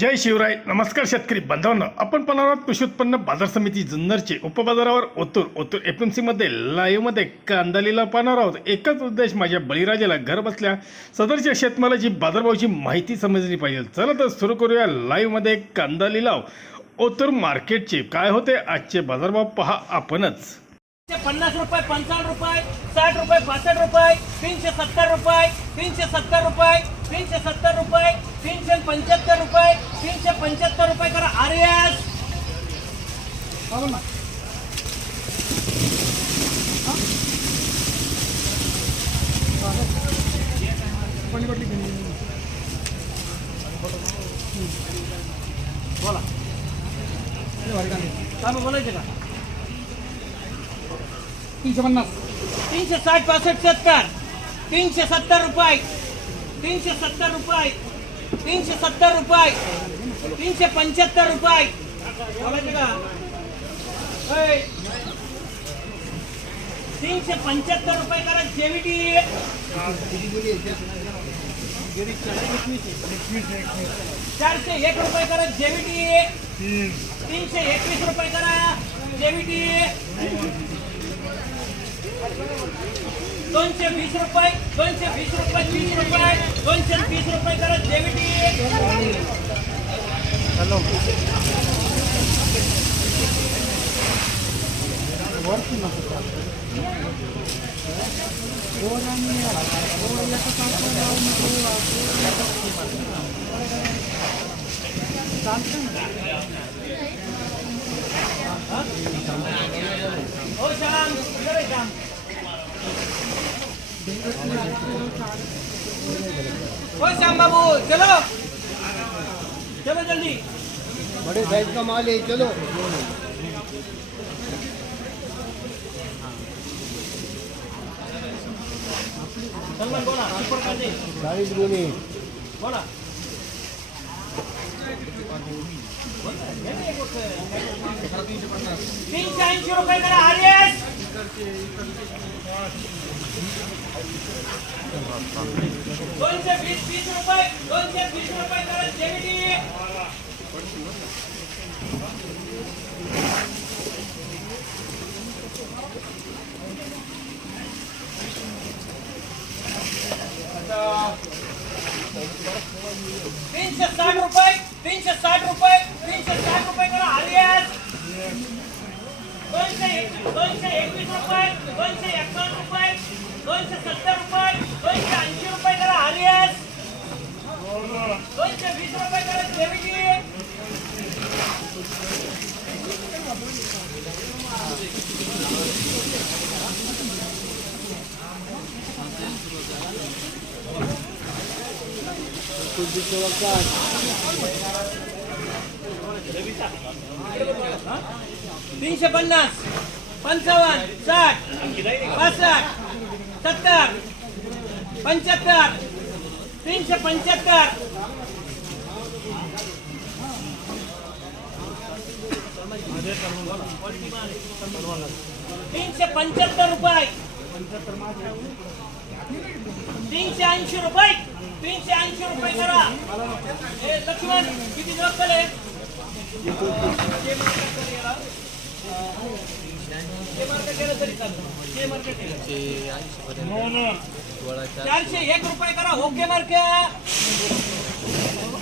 जय शिवराय नमस्कार शेतकरी बांधवांनो. आपण पाहणार कृषी उत्पन्न बाजार समिती जुन्नरचे उपबाजारावर ओतूर. ओतूर एफ एम सीमध्ये लाईव्हमध्ये कांदा लिलाव पाहणार आहोत. एकच उद्देश माझ्या बळीराजाला घर बसल्या सदरच्या शेतमालाची बाजारभावाची माहिती समजली पाहिजे. चला तर सुरू करूया लाईव्हमध्ये कांदा लिलाव ओतूर मार्केटचे. काय होते आजचे बाजारभाव पहा आपणच. पन्नास रुपये पंचावन्न रुपये साठ रुपये पासष्ट रुपये तीनशे सत्तर रुपये तीनशे सत्तर रुपये. तीनशे सत्तर रुपये तीनशे पंच्याहत्तर रुपये तीनशे पंच्याहत्तर रुपये करा. आर एस बोला. काय बोलायचं का? तीनशे पन्नास. तीनशे साठ पासष्ट सत्तर तीनशे सत्तर रुपये. तीनशे सत्तर रुपये. तीनशे सत्तर रुपये. तीनशे पंच्याहत्तर रुपये. तीनशे पंच्याहत्तर रुपये करा, जेवीटी. चारशे एक रुपये करा, जेवीटी. तीनशे एकवीस रुपये करा, जेवीटी. दोनशे वीस रुपये दोनशे वीस रुपये तीस रुपये दोनशे तीस रुपये करा जेवीटी हो श्याम इधर आहे श्याम हो श्याम बाबू चलो। चलो जल्दी। बड़े साइज़ का माल है चलो। सलमान बोला सुपर कांदे बोला। तीनशे ऐंशी रुपये करा आर्यस। दोनशे वीस वीस रुपये दोनशे वीस रुपये करा जेमिटी तीनशे साठ रुपये तीनशे साठ रुपये तीनशे साठ रुपये करा आर्यस दोनशे एक- दोनशे एकवीस रुपये तीनशे पन्नास पंचावन्न साठ पासष्ट सत्तर पंच्याहत्तर तीनशे पंच्याहत्तर तीनशे पंच्याहत्तर रुपये. तीनशे ऐंशी रुपये. तीनशे ऐंशी रुपये करा हे लक्ष्मण किती दिवस झाले? चारशे एक रुपये करा ओके मार्केट